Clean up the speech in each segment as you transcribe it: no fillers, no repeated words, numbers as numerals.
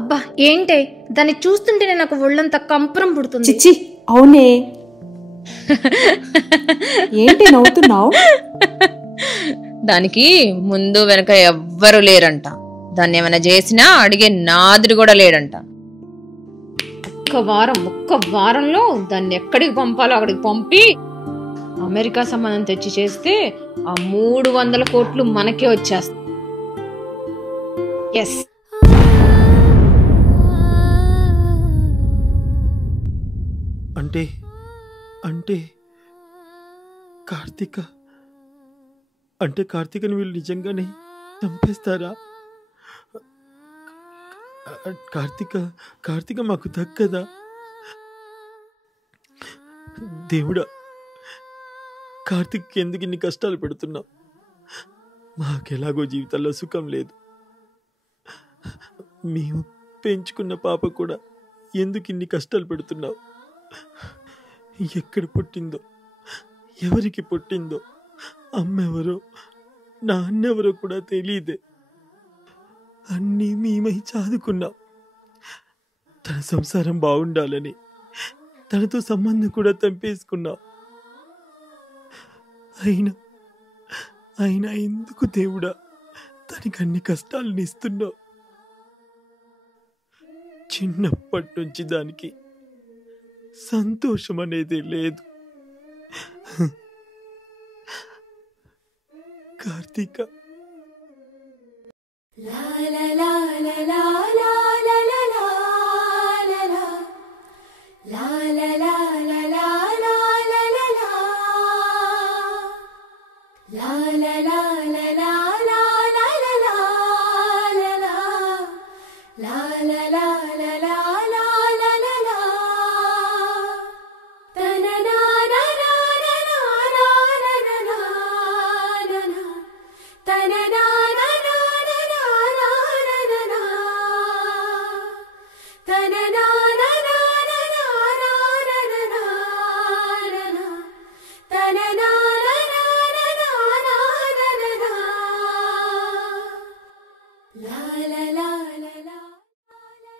అబ్బా ఏంటే, దాన్ని చూస్తుంటేనే నాకు ఒళ్ళంతా కంపరం పుడుతుంది. చిచ్చి అవునే, ఏంటి నవ్వుతున్నావు? దానికి ముందు వెనక ఎవ్వరు లేరంట. దాన్ని ఏమైనా చేసినా అడిగే నాదుడు కూడా లేడంట. ఒక్క వారంలో దాన్ని ఎక్కడికి పంపాలో అక్కడికి పంపి అమెరికా సంబంధం తెచ్చి చేస్తే ఆ 300 కోట్లు మనకే వచ్చేస్తాయి. ఎస్. అంటే అంటే కార్తీకని వీళ్ళు నిజంగానే చంపేస్తారా? కార్తీక మాకు దక్కదా? దేవుడా, కార్తీక్ ఎందుకు ఇన్ని కష్టాలు పెడుతున్నావు? మాకెలాగో జీవితంలో సుఖం లేదు. మేము పెంచుకున్న పాప కూడా ఎందుకు ఇన్ని కష్టాలు పెడుతున్నావు? ఎక్కడ పుట్టిందో, ఎవరికి పుట్టిందో, అమ్మెవరో నాన్నెవరో కూడా తెలియదే. అన్నీ మేమై చదువుకున్నాం. తన సంసారం బాగుండాలని తనతో సంబంధం కూడా తెంపేసుకున్నాం. అయినా ఎందుకు దేవుడా తనకి అన్ని కష్టాలను ఇస్తున్నావు? చిన్నప్పటి నుంచి దానికి సంతోషం అనేది లేదు. కార్తీక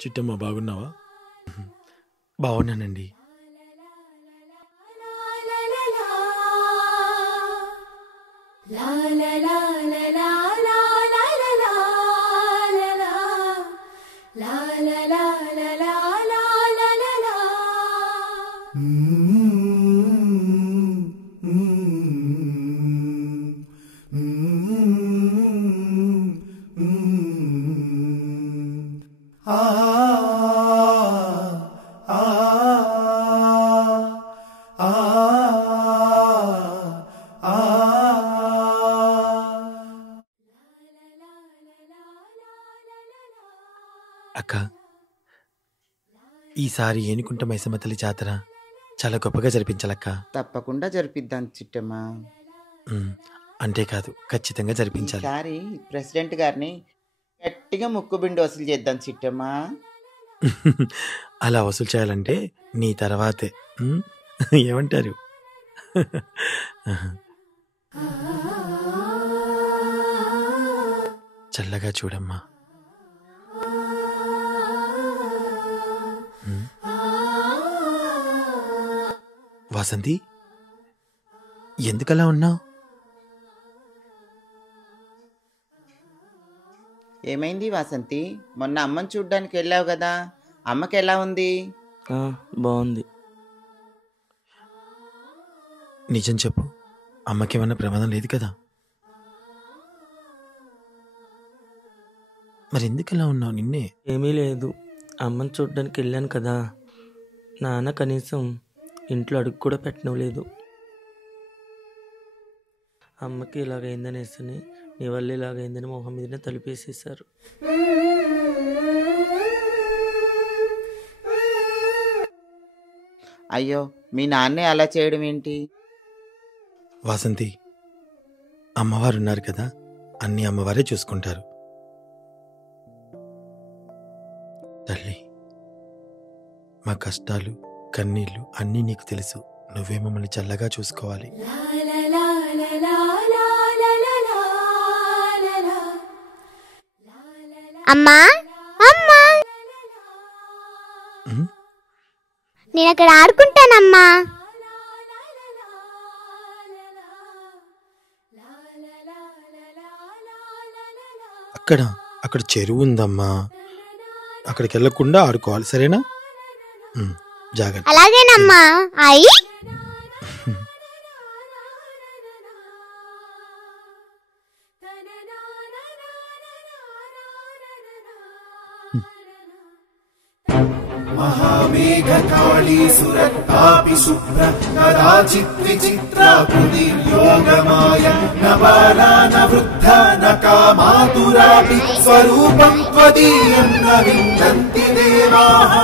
చిట్టమ్మ, బాగున్నావా? బాగున్నానండి. అక్క, ఈసారి ఏనుకుంట మైసమ్మ తల్లి జాతర చాలా గొప్పగా జరిపించాలక్క. తప్పకుండా జరిపిద్దాం చిట్టమ్మా. అంతేకాదు, ఖచ్చితంగా జరిపించాలి. ఈసారి ప్రెసిడెంట్ గారిని గట్టిగా ముక్కుబిండి వసూలు చేద్దాం చిట్టమ్మా. అలా వసూలు చేయాలంటే నీ తర్వాతే. ఏమంటారు? చల్లగా చూడమ్మా. వాసంతి, ఎందుకలా ఉన్నావు? ఏమైంది వాసంతి? మొన్న అమ్మని చూడ్డానికి వెళ్ళావు కదా, అమ్మకి ఎలా ఉంది? బాగుంది. నిజం చెప్పు, అమ్మకేమన్నా ప్రమాదం లేదు కదా? మరి ఎందుకలా ఉన్నావు? నిన్నే ఏమీ లేదు, అమ్మని చూడ్డానికి వెళ్ళాను కదా, నాన్న కనీసం ఇంట్లో అడుగు కూడా పెట్టనలేదు. అమ్మకి ఇలాగైందనేసి నీ వల్ల ఇలాగైందని మొహం మీదనే తలుపేసేసారు. అయ్యో, మీ నాన్నే అలా చేయడం ఏంటి? వాసంతి, అమ్మవారు ఉన్నారు కదా, అన్ని అమ్మవారే చూసుకుంటారు. తల్లి, మా కష్టాలు కన్నీళ్ళు అన్నీ నీకు తెలుసు. నువ్వే మమ్మల్ని చల్లగా చూసుకోవాలి. అమ్మా అమ్మా నేను అక్కడ ఆడుకుంటానమ్మా. అక్కడ చెరువు ఉందమ్మా, అక్కడికి వెళ్ళకుండా ఆడుకోవాలి, సరేనా? జాగ్రత్త. అలాగేనమ్మా. అయ్యి महामेघकाळीसुरत्तापि शुभ्र कदाचित् विचित्रा कृतिर्योगमाय न बाला न वृद्धा न कामातुरापि स्वरूपं त्वदीयं न विन्दन्ति देवाः.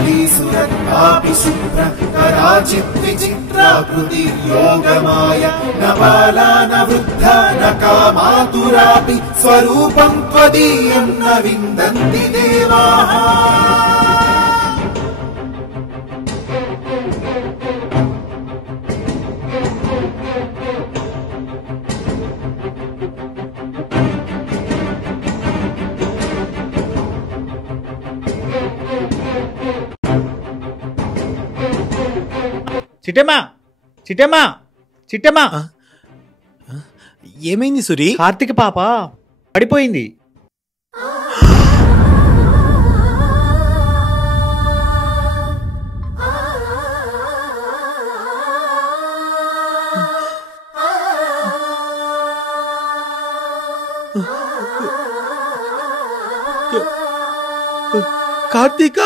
महामेघकाळीसुरत्तापि शुभ्र कदाचित् विचित्रा कृतिर्योगमाय न बाला न वृद्धा न कामातुरापि स्वरूपं त्वदीयं न विन्दन्ति देवाः. చిట్టమ్మా చిట్టమ్మా చిట్టమ్మా, ఏమైంది సురి? కార్తీక పాప పడిపోయింది. కార్తీక